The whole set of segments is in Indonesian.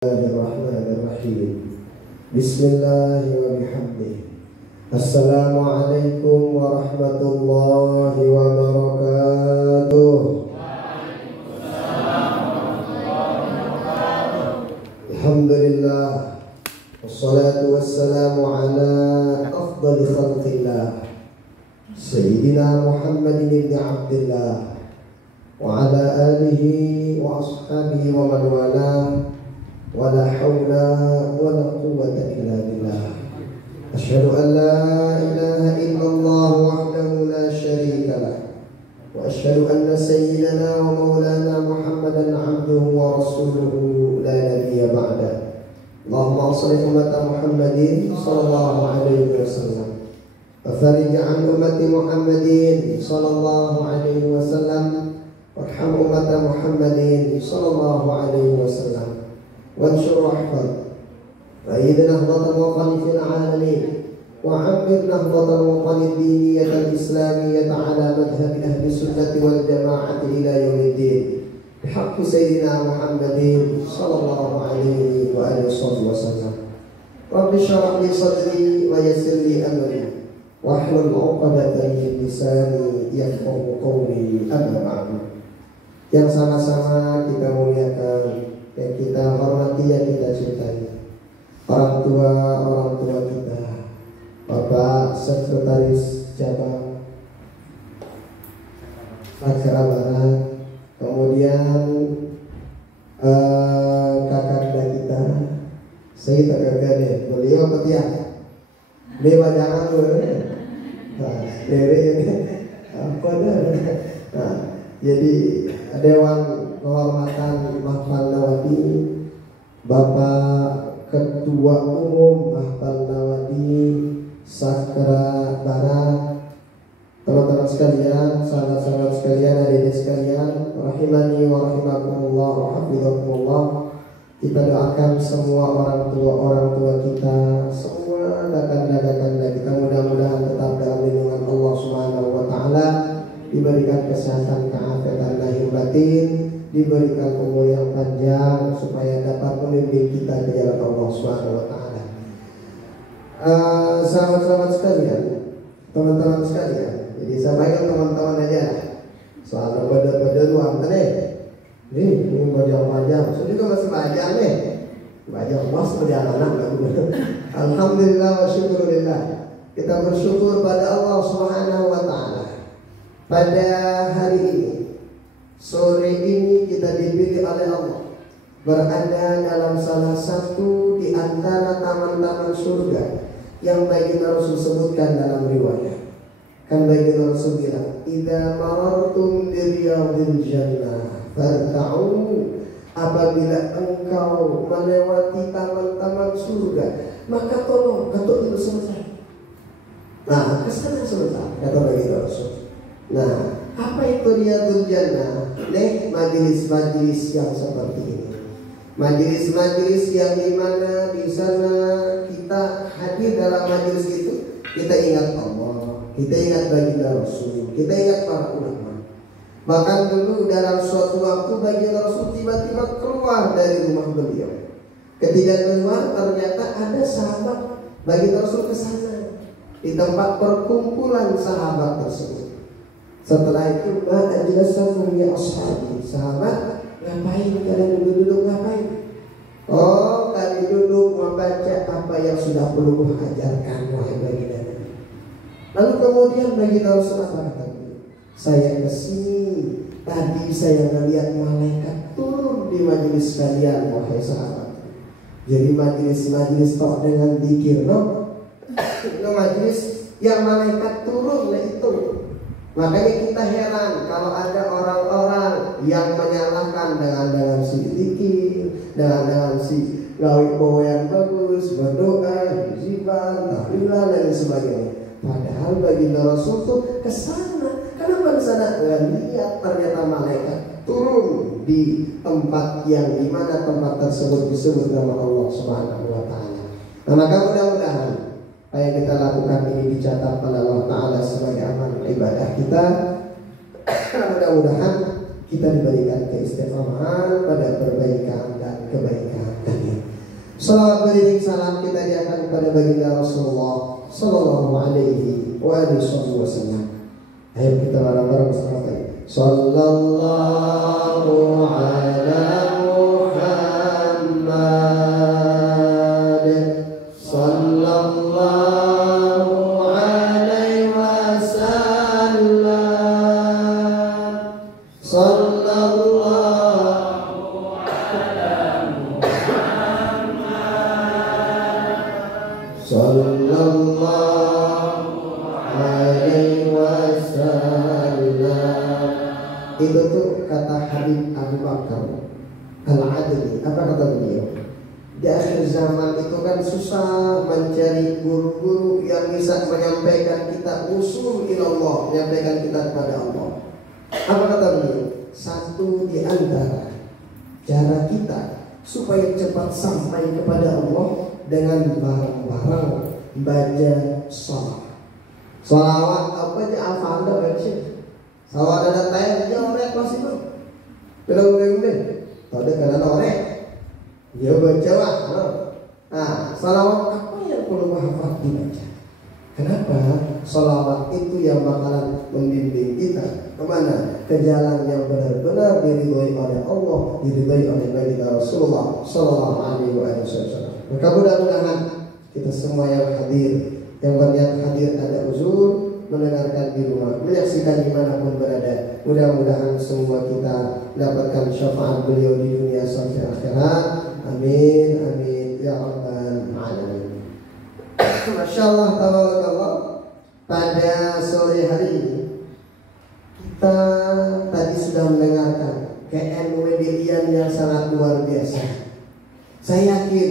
Bismillahirrahmanirrahim. Bismillahi wa bihamdih. Assalamualaikum warahmatullahi wabarakatuh. Alhamdulillah, wassalatu wassalamu ala afdali khalqillah Sayyidina Muhammadin ibn Abdillah wa ala alihi wa ashabihi wa man walah. Wala hawla wala quwwata illa billah. Asyhadu an la ilaha illallah wahdahu la syarika lah. Wa asyhadu anna sayyidana wa maulana Muhammadan abduhu wa rasuluhu la nabiyya ba'da. Allahumma shalli ala Muhammadin sallallahu alaihi wasallam. Wa farij an ummati Muhammadin sallallahu alaihi wasallam. Warham ummata Muhammadin sallallahu alaihi wasallam. وانشر واحفظ وأيد نهضة الوطن في العالمين وعمر نهضة الوطن الدينية الإسلامية على مذهب أهل السنة والجماعة إلى يوم الدين بحق سيدنا محمد صلى الله عليه وآله وسلم. رب اشرح لي صدري ويسر لي أمري واحلل عقدة من لساني يفقهوا قولي أما بعد. Yang sama-sama kita muliakan, yang kita hormati, yang kita cintai, orang tua kita, Bapak Sekretaris Cabang Aksara Barat, kemudian kakak kita, saya tak gagal beliau petia, dewa jangan dari apa dah, jadi Dewan Kehormatan Mahfal Nawadi, Bapak Ketua Umum Mahfal Nawadi Sakra Barat, teman-teman sekalian, sahabat-sahabat sekalian, adik-adik sekalian, rahimani wa rahimakumullah wa hafizakumullah. Kita doakan semua orang tua kita, semua kakak-kakak kita, mudah-mudahan tetap dalam lindungan Allah Subhanahu wa taala, diberikan kesehatan, keafiatan lahir batin, diberikan umur yang panjang supaya dapat membimbing kita ke jalan Allah Subhanahu wa taala. Sahabat-sahabat sekalian, teman-teman sekalian, jadi saya panggil teman-teman aja. Soal pada ruang tadi. Ini panjang-panjang. Saya juga masih belajar nih. Belajar bos anak. Alhamdulillah wa syukurillah. Kita bersyukur pada Allah Subhanahu wa taala. Pada hari ini, sore ini kita dipilih oleh Allah berada dalam salah satu di antara taman-taman surga yang baginda Rasul sebutkan dalam riwayat. Kan baginda Rasul bilang, "Idza marartum bi riyadil jannah farta'u." Apabila engkau melewati taman-taman surga, maka tolong ketuk itu selesai. Nah, kesana sebentar, kata baginda Rasul. Nah, apa itu riyadul jannah? Majelis-majelis yang seperti ini. Majelis-majelis yang dimana di sana kita hadir dalam majelis itu, kita ingat Allah, kita ingat baginda Rasul, kita ingat para ulama. Bahkan dulu dalam suatu waktu baginda Rasul tiba-tiba keluar dari rumah beliau. Ketika keluar ternyata ada sahabat baginda Rasul ke sana di tempat perkumpulan sahabat tersebut. Setelah itu ma'ajlasakum ya ashabi, sahabat, ngapain kalian duduk ngapain? Oh, kami duduk membaca apa yang sudah perlu ajarkan wahai baginda. Lalu kemudian baginda Rasul kata, saya kesini tadi saya melihat malaikat turun di majelis kalian wahai sahabat. Jadi majelis tok dengan zikir, itu majelis yang malaikat turun itu. Makanya kita heran kalau ada orang-orang yang menyalahkan dengan si zikir, dengan si gawe yang bagus, berdoa, hizban, tahlilan dan sebagainya. Padahal baginda Rasul tuh kesana. Kenapa kesana? Lihat ternyata malaikat turun di tempat yang dimana tempat tersebut disebut nama Allah Subhanahu wa taala. Nah, maka mudah-mudahan apa yang kita lakukan ini dicatat oleh Allah Ta'ala sebagai amal ibadah kita. Mudah-mudahan kita diberikan keistiqomahan pada perbaikan dan kebaikan. Amin. Salawat beriring salam kita diakan kepada baginda Rasulullah sallallahu alaihi wasallam. Ayo kita bareng-bareng bersama tadi. Sallallahu ala Muhammad sallallahu alaihi wasallam. Sallallahu sallallahu alaihi wasallam. Itu tuh kata Habib Abu Bakar Al-Adli. Apa kata beliau? Di akhir zaman itu kan susah mencari guru-guru yang bisa menyampaikan kita usul ilallah, menyampaikan kita kepada Allah. Apa kata beliau? Satu di antara cara kita supaya cepat sampai kepada Allah dengan barang-barang baca salawat. Salawat apa aja alfanda baca. Salawat ada tayang dia orek masih tu. Belum. Tadi kan orek. Dia baca lah. Nah, salawat apa yang perlu hafal dibaca? Kenapa? Salawat itu yang bakalan membimbing kita kemana? Ke jalan yang benar-benar diridhoi oleh Allah, diridhoi oleh baginda Rasulullah sallallahu alaihi wasallam. Maka mudah-mudahan kita semua yang hadir, yang berniat hadir ada uzur, mendengarkan di rumah, menyaksikan dimanapun berada, mudah-mudahan semua kita mendapatkan syafaat beliau di dunia sampai akhirat. Amin, amin ya rabbal alamin. Masya Allah, tabarakallah. Pada sore hari ini kita tadi sudah mendengarkan KMWDian yang sangat luar biasa. Saya yakin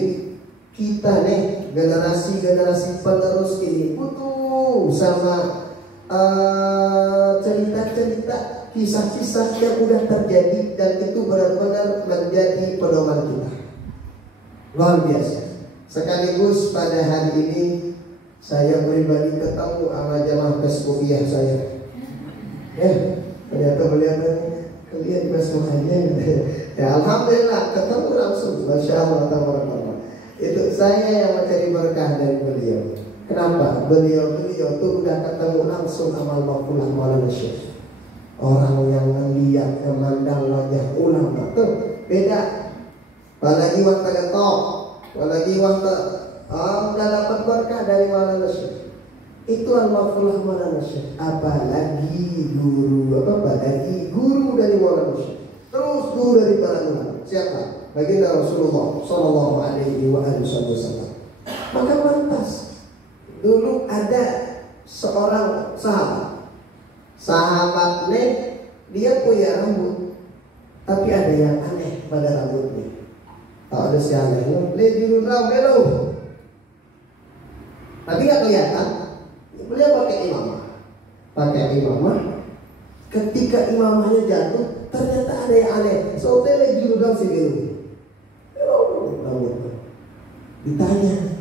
kita nih generasi-generasi penerus ini butuh sama cerita-cerita, kisah-kisah yang udah terjadi dan itu benar-benar menjadi pedoman kita. Luar biasa. Sekaligus pada hari ini saya pribadi ketemu sama jamaah Facebookiyah saya. Ternyata beliau kalian di Facebook aja. Ya alhamdulillah ketemu langsung. Masya Allah, tabarakallah. Itu saya yang mencari berkah dari beliau. Kenapa? Beliau tuh udah ketemu langsung sama Al-Maqfulah Maulana Syekh. Orang yang ngeliat memandang wajah ulama tuh beda. Apalagi waktu ketok, apalagi waktu udah dapat berkah dari Maulana Syekh. Itu Al-Maqfulah Maulana Syekh. Apalagi guru dari Maulana Syekh. Terus guru dari para ulama. Siapa? Baginda Rasulullah sallallahu alaihi wasallam. Maka pantas dulu ada seorang sahabat dia punya rambut, tapi ada yang aneh pada rambutnya. Tahu ada si aneh, dulu rambut tapi nggak kelihatan. Beliau pakai imamah. Ketika imamahnya jatuh, ternyata ada yang aneh. Soalnya jurudang si dulu. Ditanya,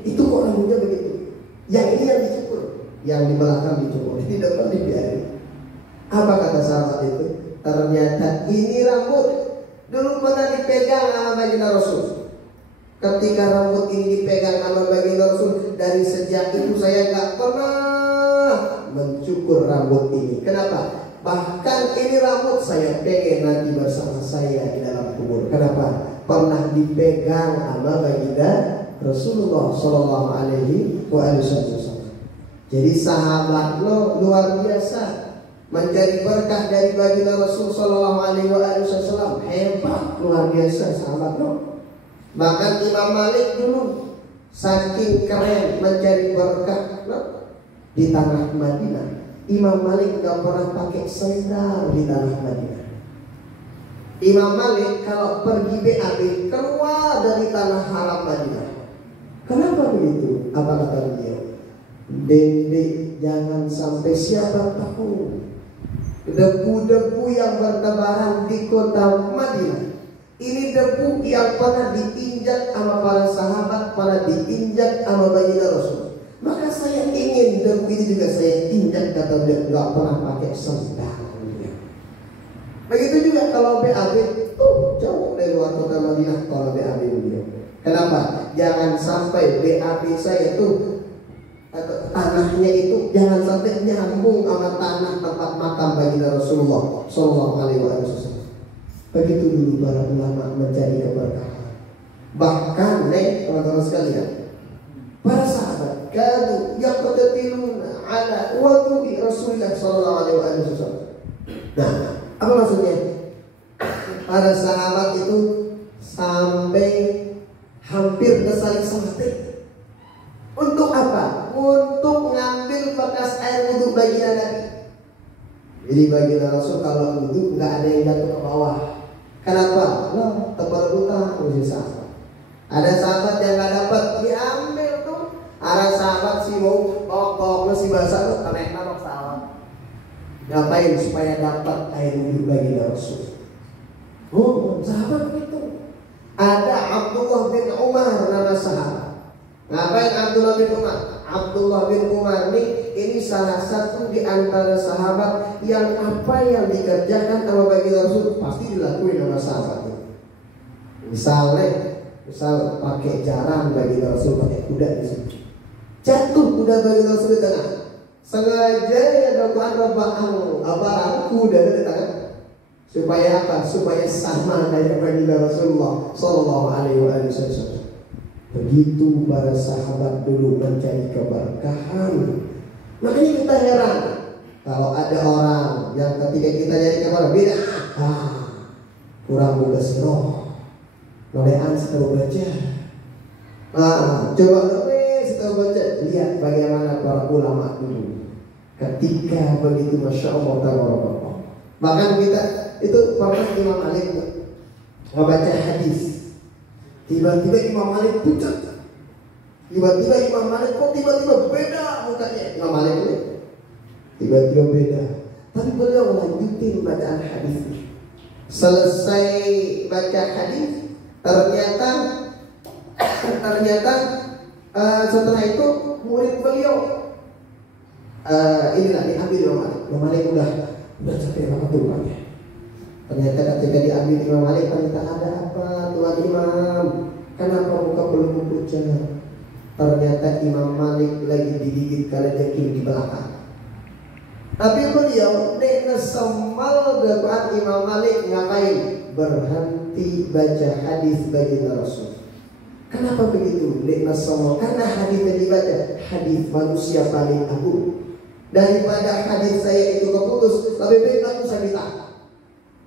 itu kok rambutnya begitu? Yang ini yang dicukur, yang di belakang dicukur, tidak pernah dibiarin. Apa kata sahabat itu? Ternyata ini rambut dulu pernah dipegang sama baginda Rasul. Ketika rambut ini dipegang sama baginda Rasul, dari sejak itu saya nggak pernah mencukur rambut ini. Kenapa? Bahkan ini rambut saya pengen nanti bersama saya di dalam kubur. Kenapa? Pernah dipegang sama baginda Rasulullah sallallahu alaihi wasallam. Jadi sahabat lo luar biasa, mencari berkah dari baginda Rasul sallallahu alaihi wasallam. Hebat, luar biasa sahabat lo. Bahkan Imam Malik dulu saking keren mencari berkah lo di tanah Madinah. Imam Malik gak pernah pakai sendal di tanah Madinah. Imam Malik kalau pergi BAB keluar dari tanah haram Madinah. Kenapa begitu? Apa kata beliau? Dende, jangan sampai siapa tahu debu-debu yang bertebaran di kota Madinah. Ini debu yang pernah diinjak sama para sahabat, pernah diinjak sama baginda Rasul. Maka saya ingin debu ini juga saya injak, kata beliau, nggak pernah pakai sendal. Begitu juga kalau BAB tuh jauh dari luar kota Madinah. Kalau BAB Kenapa? Jangan sampai BAB saya tuh atau tanahnya itu jangan sampai nyambung sama tanah tempat makam baginda Rasulullah Sallallahu Alaihi Wasallam. Begitu dulu para ulama mencari keberkahan. Bahkan teman-teman sekalian, para sahabat kadu yaqtatiluna ala wudu'i Rasulullah Sallallahu Alaihi Wasallam. Nah, apa maksudnya? Para sahabat itu sampai hampir saling semati. Untuk apa? Untuk mengambil bekas air wudhu baginda Nabi. Jadi baginda Rasul kalau wudhu nggak ada yang jatuh ke bawah. Kenapa? Loh, terberebutan usia sahabat. Ada sahabat yang nggak dapat, diambil tuh. Ada sahabat sih mau bawa masih basah tuh, kena nabok sahabat. Ngapain? Supaya dapat air wudhu baginda Rasul. Oh, sahabat begitu. Ada Abdullah bin Umar nama sahabat. Ngapain Abdullah bin Umar? Abdullah bin Umar ini salah satu di antara sahabat yang apa yang dikerjakan sama baginda Rasul pasti dilakuin sama sahabat. Misal pakai jaran baginda Rasul pakai kuda di sini. Jatuh kuda baginda Rasul di tengah. Sengaja ya doa kuda di tengah. Supaya apa? Supaya sama kayak baginda Rasulullah Sallallahu Alaihi Wasallam. Begitu para sahabat dulu mencari keberkahan. Makanya kita heran kalau ada orang yang ketika kita nyari keberkahan beda, kurang mudah roh, nolean setahu baca. Coba setahu baca, lihat bagaimana para ulama dulu ketika begitu masya Allah tabarakallah. Bahkan kita itu pernah Imam Malik membaca hadis. Tiba-tiba Imam Malik pucat. Tiba-tiba Imam Malik kok tiba-tiba beda mukanya. Imam Malik ini tiba-tiba beda. Tapi beliau lanjutin bacaan hadis. Selesai baca hadis, ternyata setelah itu murid beliau inilah diambil Imam Malik. Imam Malik udah capek banget tuh orangnya. Ternyata ketika diambil Imam Malik, ternyata ada apa Tuan Imam? Kenapa muka belum pucat? Ternyata Imam Malik lagi digigit kalajengking di belakang. Tapi beliau semal depan Imam Malik ngapain? Berhenti baca hadis baginda Rasul. Kenapa begitu? Semal karena hadis yang dibaca hadis manusia paling agung. Daripada hadis saya itu keputus, lebih baik aku saya minta.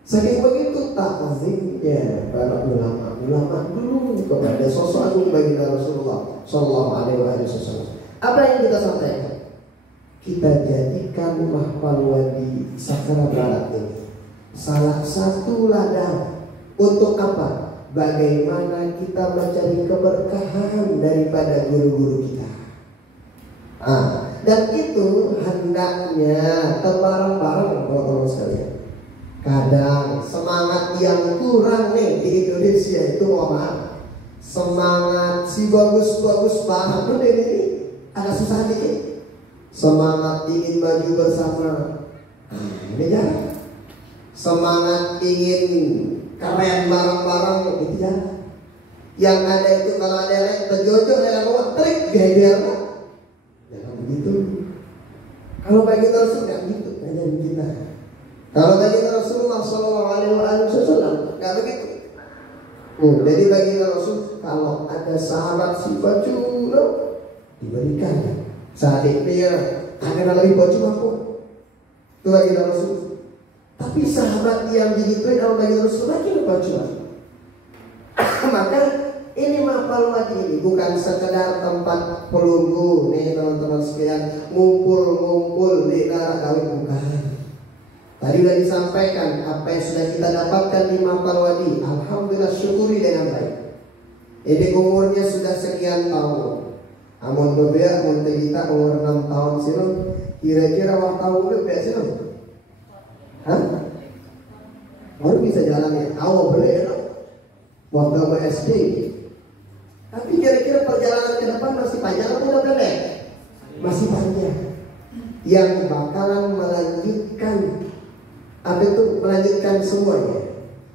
Saking begitu takzimnya para ulama dulu kepada sosok agung baginda Rasulullah Sallallahu Alaihi Wasallam. Apa yang kita sampaikan? Kita jadikan mahfal wadi Sakra Barat ini salah satu ladang untuk apa? Bagaimana kita mencari keberkahan daripada guru-guru kita. Dan itu hendaknya bareng-bareng teman-teman sekalian. Kadang semangat yang kurang nih di Indonesia itu maaf. Semangat si bagus-bagus banget tuh ini agak susah dikit. Semangat ingin maju bersama, ini jarang. Semangat ingin keren bareng-bareng itu jarang. Yang ada itu kalau ada yang terjojok dengan bawa trik gaya jangan begitu. Kalau bagi Rasul nggak begitu, ngajarin kita. Kalau bagi Rasulullah Sallallahu Alaihi Wasallam nggak begitu. Jadi bagi Rasul kalau ada sahabat si baju diberikan. Saat dia akan lebih baju aku. Itu bagi Rasul. Tapi sahabat yang digituin kalau bagi Rasul lagi baju. Maka ini mahfal wadi ini bukan sekedar tempat pelunggu nih teman-teman sekalian ngumpul di daerah kawin bukan. Tadi sudah disampaikan apa yang sudah kita dapatkan di mahfal wadi. Alhamdulillah syukuri dengan baik. Ini umurnya sudah sekian tahun. Amun bebek mun kita umur 6 tahun sih kira-kira waktu tahun bebek sih baru bisa jalan ya. Awal boleh waktu SD. Tapi kira-kira perjalanan ke depan masih panjang atau udah pendek? Masih panjang. Yang bakalan melanjutkan apa itu melanjutkan semuanya.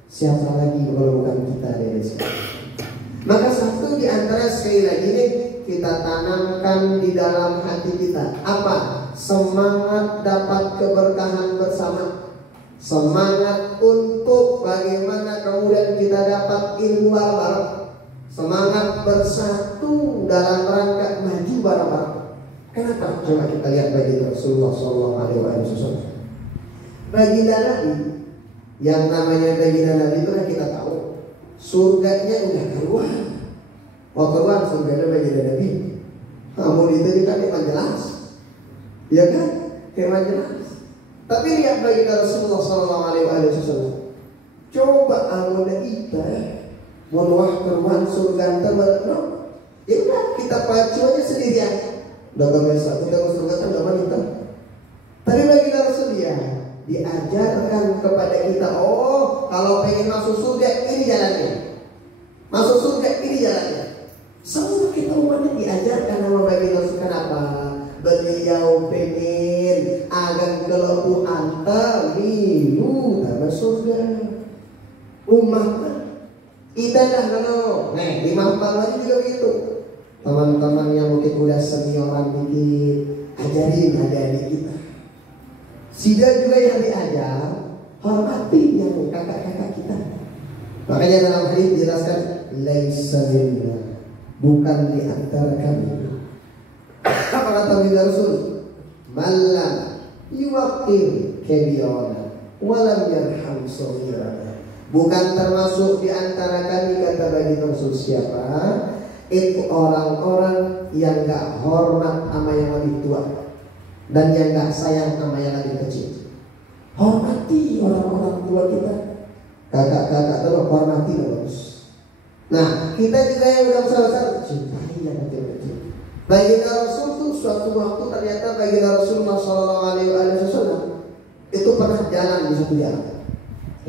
Siapa lagi kalau bukan kita dari sini? Maka satu di di antara sekali lagi nih kita tanamkan di dalam hati kita apa? Semangat dapat keberkahan bersama. Semangat untuk bagaimana kemudian kita dapat ilmu bareng-bareng. Semangat bersatu dalam rangka maju bareng-bareng. Kenapa? Coba kita lihat baginda Rasulullah SAW. Baginda Nabi, yang namanya baginda Nabi itu kan kita tahu surganya udah keluar. Oh keluar surganya baginda Nabi. Namun itu kan memang jelas, ya kan? Memang jelas. Tapi lihat baginda Rasulullah SAW. Coba amunnya kita menuah keruan surga teman-teman. Ya udah kita pacu aja sendirian. Udah gak biasa kita ke surga kan gak wanita. Tapi baginda Rasulullah diajarkan kepada kita, oh kalau pengen masuk surga ini jalannya. Masuk surga ini jalannya. Semua kita umatnya diajarkan sama baginda Rasul. Kenapa? Beliau pengen agar kelompok anta milu tanah surga. Umat kita dah kalau di Mampang lagi juga gitu. Teman-teman yang mungkin udah senioran dikit, ajarin kita. Sida juga yang diajar, hormati yang kakak-kakak kita. Makanya dalam hadis dijelaskan laisa minna, bukan di antara kami. Apa kata Nabi Rasul? Malam yuwaqir kabirana walam yarham saghirana. Bukan termasuk di antara kami, kata baginda Rasul, siapa? Itu orang-orang yang gak hormat sama yang lebih tua dan yang gak sayang sama yang lebih kecil. Hormati orang-orang tua kita, kakak-kakak itu hormati terus. Nah kita juga yang udah besar-besar cintai yang kecil-kecil. Baginda Rasul tuh suatu waktu ternyata baginda Rasulullah SAW itu pernah jalan di satu jalan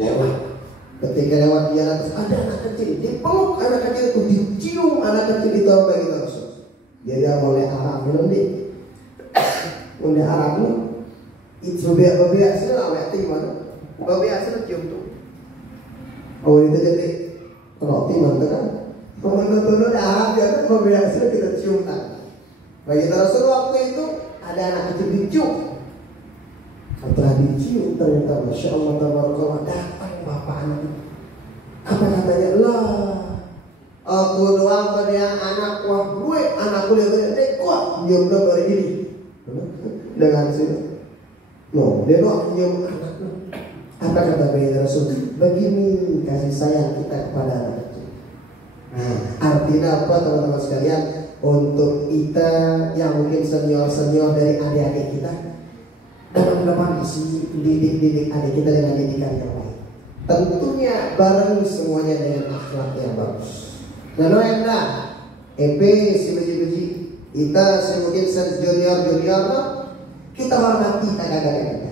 lewat. Ketika lewat jalan terus ada anak kecil, dipeluk anak kecil itu, dicium anak kecil itu baginda Rasul. Dia mulai Arab nanti, mulai Arab itu biasa lah, berarti mana? Biasa cium tuh. Oh itu jadi roti mantap kan? Menurut Arab ya kan biasa kita cium kan. Baginda Rasul waktu itu ada anak kecil dicium. Setelah dicium ternyata Masya Allah tabarakallah datang bapak anak itu. Apa katanya? Lah aku doang pada anak, wah gue anakku dia gede kok dia udah baru ini dengan sini. No, dia doang dia anaknya. Apa kata baginda Rasul? Begini kasih sayang kita kepada anak itu. Artinya apa teman-teman sekalian? Untuk kita yang mungkin senior-senior dari adik-adik kita, dalam didik adik kita dengan didikan yang baik. Tentunya bareng semuanya dengan akhlak yang bagus. Dan enak, EP si beji-beji, kita mungkin junior kita hormati kakak-kakak kita.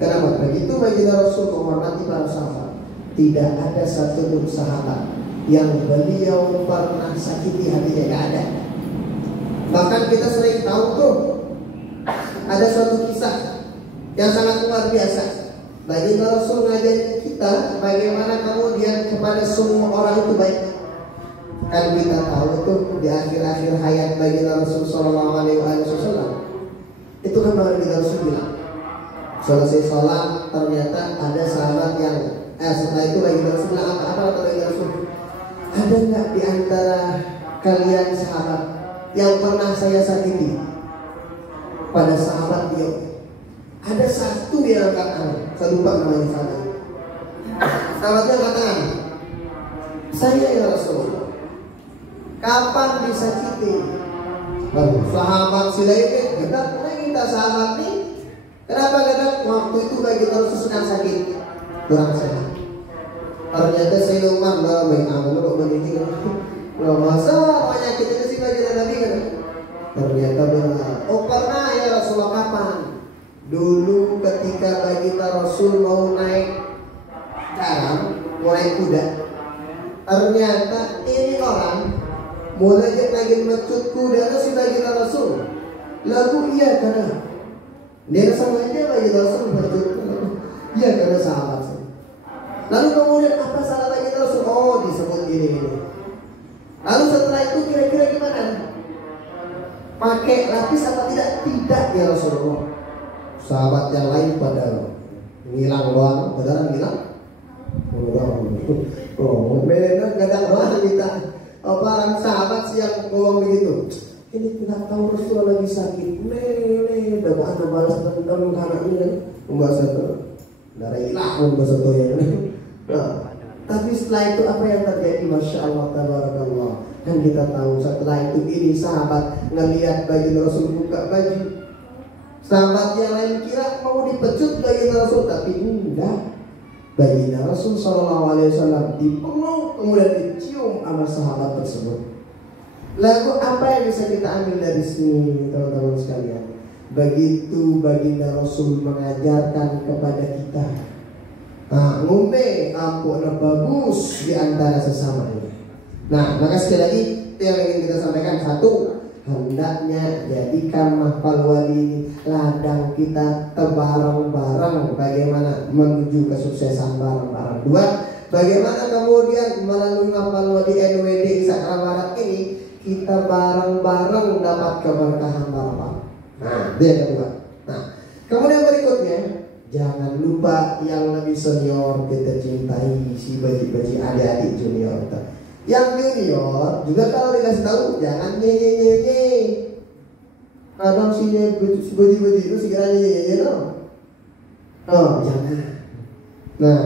Kenapa? Begitu baginda Rasul menghormati para sahabat. Tidak ada satu pun sahabat yang beliau pernah sakiti hatinya, gak ada. Bahkan kita sering tahu tuh ada suatu kisah yang sangat luar biasa. Baginda Rasul ngajarin kita bagaimana kemudian kepada semua orang itu baik. Kan kita tahu tuh di akhir-akhir hayat baginda Rasul SAW itu kan baginda Rasul bilang selesai sholat ternyata ada sahabat yang setelah itu baginda Rasul bilang apa kata baginda Rasul? Ada nggak di antara kalian sahabat yang pernah saya sakiti? Pada sahabat dia ada satu yang katakan, saya lupa namanya sahabat. Sahabatnya katakan, saya ya Rasulullah, kapan disakiti? Lalu sahabat sila ini, kita sahabat nih, kenapa kadang waktu itu bagi Rasul sedang sakit, kurang sehat. Ternyata saya lupa baik amal kok begini kan? Loh masa penyakit itu sih bagi Nabi kan? Ternyata benar. Oh pernah ya Rasulullah, kapan? Dulu ketika baginda Rasul mau naik jalan, mulai kuda. Ternyata ini orang mulai lagi mecut kuda si baginda Rasul. Lalu iya karena dia sama aja baginda Rasul mecut. Iya karena sahabat. Lalu kemudian apa salah baginda Rasul? Oh disebut ini. Lalu setelah itu kira-kira gimana? Pakai lapis apa tidak? Tidak ya Rasulullah. Sahabat yang lain pada ngilang doang, beneran ngilang? Oh, bener kadang doang kita. Orang sahabat sih yang ngomong begitu. Ini tidak tahu Rasulullah lagi sakit. Udah ada balas dendam karena ini enggak satu. Darah hilang enggak satu ya. Tapi setelah itu apa yang terjadi? Masya Allah, tabarakallah. Kan kita tahu setelah itu ini sahabat ngelihat baju Rasul buka baju. Sahabat yang lain kira mau dipecut baju Rasul, tapi enggak. Baginda Rasul SAW dipeluk kemudian dicium sama sahabat tersebut. Lalu apa yang bisa kita ambil dari sini teman-teman sekalian? Begitu baginda Rasul mengajarkan kepada kita, ngombe ampun bagus di antara sesamanya. Nah, maka sekali lagi itu yang ingin kita sampaikan. Satu, hendaknya jadikan mahfal wali ini ladang kita bareng-bareng bagaimana menuju kesuksesan bareng-bareng. Dua, bagaimana kemudian melalui mahfal wali NWD Sakral Barat ini kita bareng-bareng dapat keberkahan bareng-bareng. Nah, itu yang kedua. Nah, kemudian berikutnya, jangan lupa yang lebih senior kita cintai, si baji-baji adik-adik junior kita. Yang junior juga kalau dikasih tahu jangan nye. Kadang si baji-baji itu segera nye dong. Oh, jangan. Nah,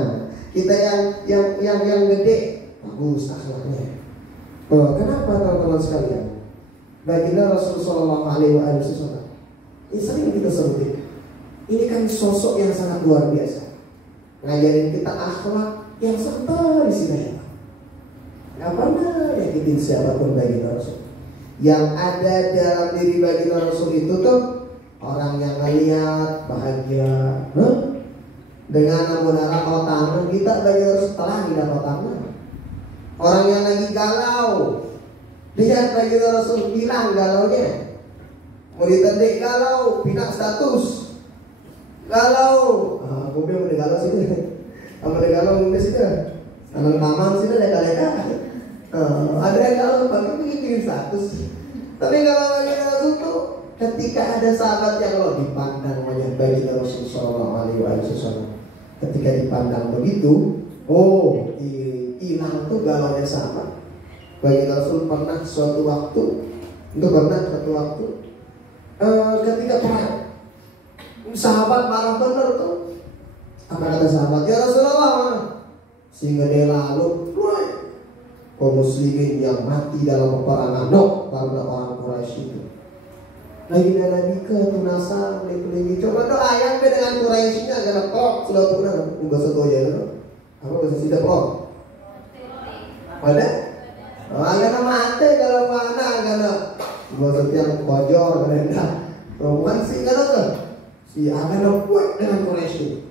kita yang gede bagus akhlaknya. Oh, kenapa teman-teman sekalian? Baginda Rasulullah SAW ini sering kita sebutin. Ini kan sosok yang sangat luar biasa, ngajarin kita akhlak yang serba di sini. Gak pernah nyakitin siapapun baginda Rasul. Yang ada dalam diri baginda Rasul itu tuh orang yang ngeliat bahagia, dengan menggunakan otak kita baginda Rasul telah tidak otaknya. Orang yang lagi galau, lihat baginda Rasul bilang galaunya. Mau ditendik galau, pindah status. Galau, aku bilang udah galau sih. Sama udah galau udah sih dah. Tanam taman sih dah leka-leka. Ada yang galau pakai bikin status. Tapi kalau baginda Rasul tuh ketika ada sahabat yang kalau dipandang oleh baginda Rasul SAW, ketika dipandang begitu, oh hilang tuh galaunya sahabat. Baginda Rasul pernah suatu waktu, ketika perang, sahabat marah bener tuh. Apa kata sahabat? Ya Rasulullah, sehingga dia lalu kaum muslimin yang mati dalam peperangan karena orang Quraisy itu. Lagi Nabi ke tunasa keliling. Coba doa yang dengan Quraisynya agak kok sudah pernah bahasa Toya itu. Apa bahasa tidak kok? Ada? Agak mati kalau mana agak bahasa yang kojor mereka. Masih kan tuh si agak kuat dengan Quraisy.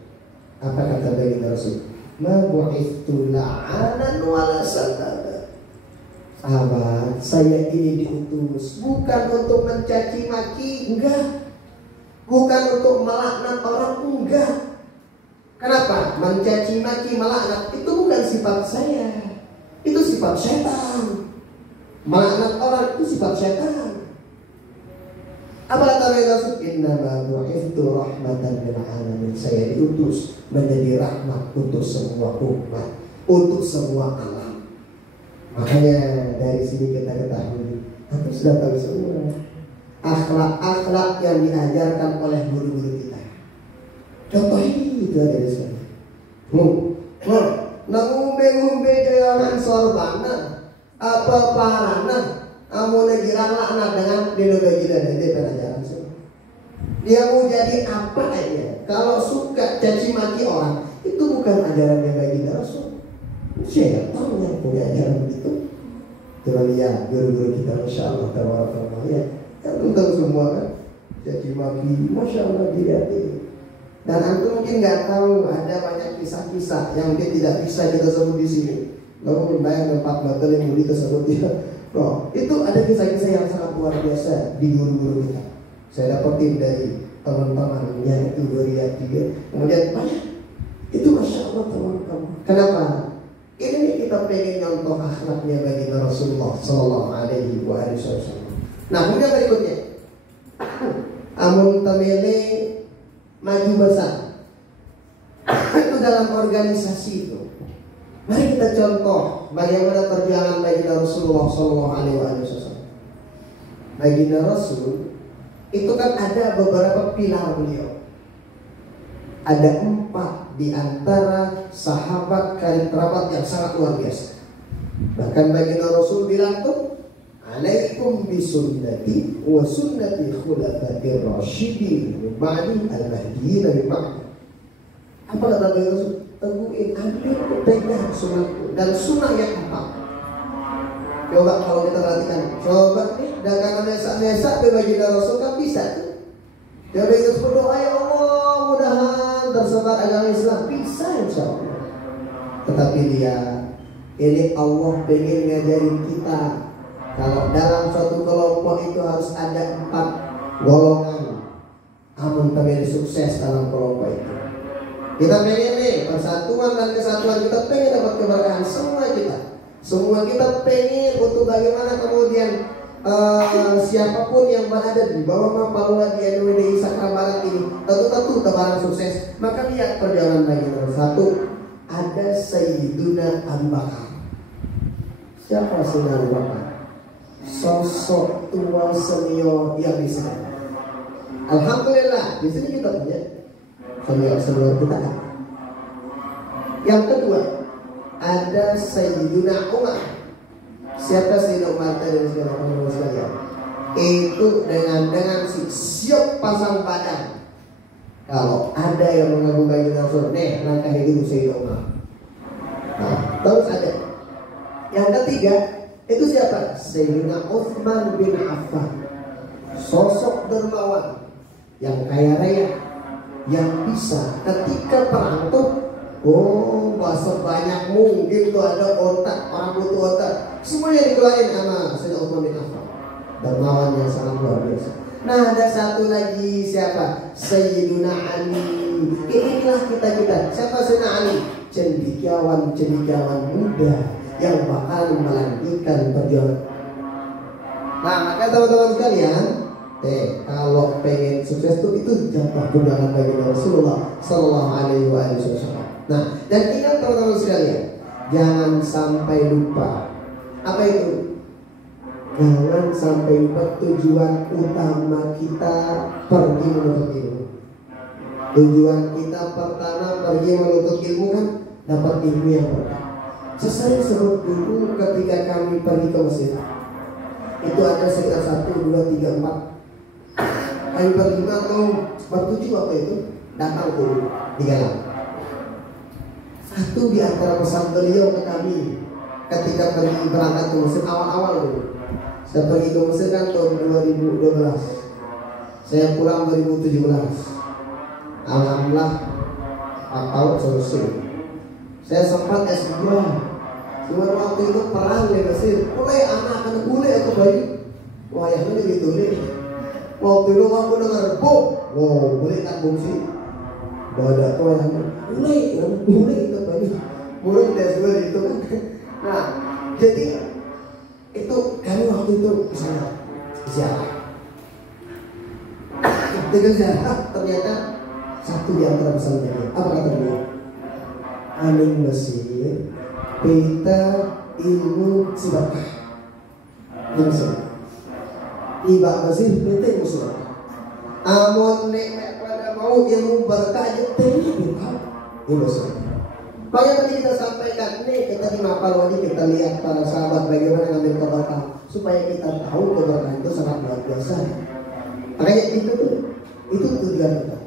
Apa kata baginda Rasul? Ma bu'ithu la'anan wala satana. Sahabat, saya ini diutus bukan untuk mencaci maki, enggak. Bukan untuk melaknat orang, enggak. Kenapa? Mencaci maki, melaknat itu bukan sifat saya. Itu sifat setan. Melaknat orang itu sifat setan. Apa kata Rasul? Innama bu'ithu rahmatan lil alamin. Saya diutus menjadi rahmat untuk semua umat, untuk semua alam. Makanya dari sini kita ketahui, hampir sudah tahu semua akhlak-akhlak yang diajarkan oleh guru-guru kita. Contoh itu ada di sana. Ngumbe-ngumbe jangan sorbana, apa parana, amun girang laknat dengan dino-dino itu pelajaran semua. Dia mau jadi apa aja, kalau suka caci maki orang, itu bukan ajaran yang baginda Rasul. Syaitan yang punya ajaran begitu. Coba lihat guru-guru kita, Masya Allah, tabarakallah ya. Kan tahu semua kan, caci maki, Masya Allah dilihat ini. Dan antum mungkin nggak tahu ada banyak kisah-kisah yang mungkin tidak bisa kita sebut di sini. Lalu membayang tempat batal yang boleh tersebut ya. Oh, itu ada kisah-kisah yang sangat luar biasa di guru-guru kita. Saya dapetin dari teman-teman yang itu beriat juga. Kemudian banyak. Itu Masya Allah, tabarakallah. Kenapa? Ini kita pengen nyontoh akhlaknya baginda Rasulullah Sallallahu Alaihi Wasallam. Nah, kemudian berikutnya, amun tamele maju besar itu dalam organisasi itu. Mari kita contoh bagaimana perjuangan baginda Rasulullah Sallallahu Alaihi Wasallam. Baginda Rasul itu kan ada beberapa pilar beliau. Ada 4 di antara sahabat karib kerabat yang sangat luar biasa. Bahkan baginda Rasul bilang tuh, alaikum bisunnati wa sunnati khulafatir rasyidin min ba'di al-mahdiyyin min ba'di. Apa kata baginda Rasul? Teguhin, ambil, pegang sunnahku dan sunnah yang apa? Coba kalau kita perhatikan, coba nih, dengan mesak-mesak baginda Rasul kan bisa tuh. Coba kita berdoa, ya Allah, mudahan tersebar agama Islam, bisa insya Allah. Tetapi dia, ini Allah pengen ngajarin kita, kalau dalam suatu kelompok itu harus ada 4 golongan. Amun kami sukses dalam kelompok itu. Kita pengen nih persatuan dan kesatuan, kita pengen dapat keberkahan semua kita pengen untuk bagaimana kemudian siapapun yang berada di bawah mapalua di NWDI Sakra Barat ini tentu barang sukses. Maka lihat perjalanan baginda. 1, ada Sayyiduna Abu Bakar. Siapa Sayyiduna Abu Bakar? Sosok tua senior yang bisa. Alhamdulillah di sini kita punya senior kita kan. Yang kedua, ada Sayyiduna Umar. Siapa Sayyidina Umar tadi sekalian? Itu dengan siap pasang badan. Kalau ada yang mengganggu baginda Rasul, langkah itu Sayyidina Umar. Nah, terus ada. Yang ketiga, itu siapa? Sayyidina Utsman bin Affan. Sosok dermawan yang kaya raya, yang bisa ketika perang tuh, sebanyak mungkin tuh ada otak, orang butuh otak, semuanya dikeluarin sama Sayyidina Utsman bin Affan. Dermawan yang sangat luar biasa. Nah, ada satu lagi, siapa? Sayyidina Ali. Inilah kita. Siapa Sayyidina Ali? Cendekiawan muda yang bakal melanjutkan perjuangan. Nah, maka teman-teman sekalian, kalau pengen sukses tuh itu contoh perjuangan baginda Rasulullah Sallallahu Alaihi Wasallam. Nah, dan ingat teman-teman sekalian, jangan sampai lupa. Apa itu? Jangan sampai lupa tujuan utama kita pergi menuntut ilmu. Tujuan kita pertama pergi menuntut ilmu kan dapat ilmu yang berkah. Saya sebut dulu ketika kami pergi ke Mesir. Itu ada sekitar 1, 2, 3, 4. Kami berlima atau bertujuh waktu itu datang ke di Galang. Satu di antara pesan beliau ke kami ketika pergi berangkat ke Mesir awal-awal dulu. Saya pergi ke Mesir kan tahun 2012. Saya pulang 2017. Alhamdulillah 4 tahun selesai. Saya sempat S2. Cuma waktu itu perang di Mesir. Mulai anak-anak bule aku balik. Wah, yang ini gitu nih. Waktu itu aku dengar bom. Wow, boleh tak bom sih? Badak tuh yang boleh kita balik. Boleh tidak S2 itu kan. Nah, jadi itu kami waktu itu misalnya ziarah. Ketika ziarah ternyata satu di antara pesannya apa kata dia? Amin Mesir, kita ilmu sedekah. Mesir. Iba Mesir kita ilmu sedekah. Amun nek pada mau ilmu berkah aja ilmu sedekah. Makanya tadi kita sampaikan nih, kita di Mapalwadi kita lihat para sahabat bagaimana ngambil keberkahan supaya kita tahu keberkahan itu sangat luar biasa. Makanya itu tujuan kita.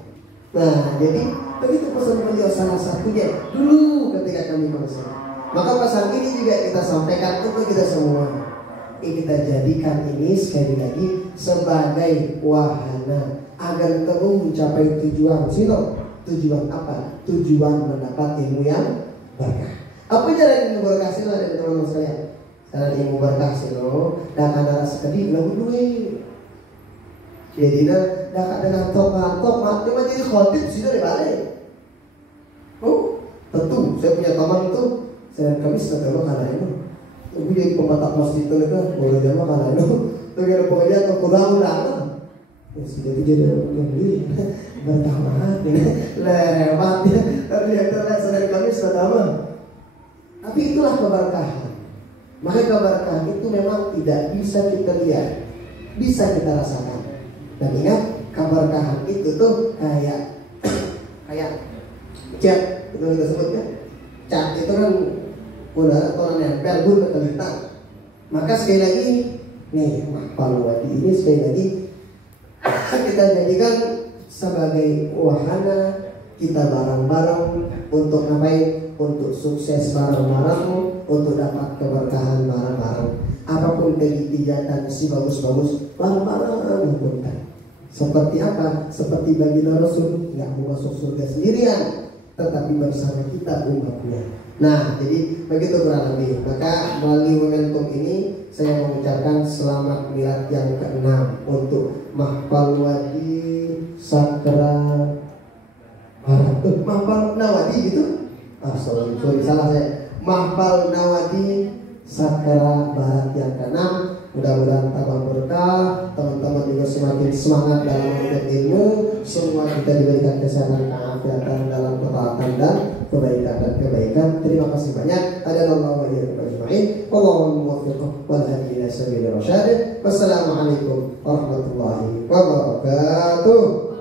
Nah, jadi begitu pesan beliau salah satunya dulu ketika kami masuk. Maka pesan ini juga kita sampaikan untuk kita semua. Kita jadikan ini sekali lagi sebagai wahana agar kita mencapai tujuan. Tujuan apa? Tujuan mendapat ilmu yang berkah. Apa cara ilmu berkah sih lah dari teman-teman saya? Cara ilmu berkah sih lo, dan ada rasa sedih lalu dulu. Jadi dah dengan top mati menjadi khotib sih dari balik. Oh, tentu saya punya teman itu Senin Kamis kata kana itu. Ubi jadi pembatak masjid itu kan, boleh jamaah kana itu. Tuh pokoknya ke kurang udah. Sudah jadi beli bertamat lewat ya. Ternyata Senin Kamis pertama. Tapi itulah keberkahan. Maka keberkahan itu memang tidak bisa kita lihat, bisa kita rasakan. Dan ingat, keberkahan itu tuh kayak cat, itu kita sebutnya. Cat itu kan udara atau nempel pun ke lintang. Maka sekali lagi, nih Mahfal Wadi ini sekali lagi kita jadikan sebagai wahana kita bareng-bareng untuk ngapain? Untuk sukses bareng-bareng, untuk dapat keberkahan bareng-bareng. Apapun kegiatan si bagus-bagus bareng-bareng hukumkan. Seperti apa? Seperti baginda Rasul nggak mau masuk surga sendirian, tetapi bersama kita umatnya. Nah, jadi begitu kurang lebih. Maka melalui momentum ini saya mengucapkan selamat milad yang ke-6 untuk Mahfal Wadi Sakra Mahfal Nawadi gitu. Sorry, salah saya. Mahfal Nawadi Sakra Barat yang ke-6. Mudah-mudahan tambah berkah, teman-teman juga semakin semangat dalam menuntut ilmu. Semua kita diberikan kesehatan, keafiatan dalam ketaatan dan kebaikan. Terima kasih banyak. Adallahu wa iyyakum ajma'in. Wallahu muwaffiq wal hadi ila sabilir rasyad. Wassalamualaikum warahmatullahi wabarakatuh.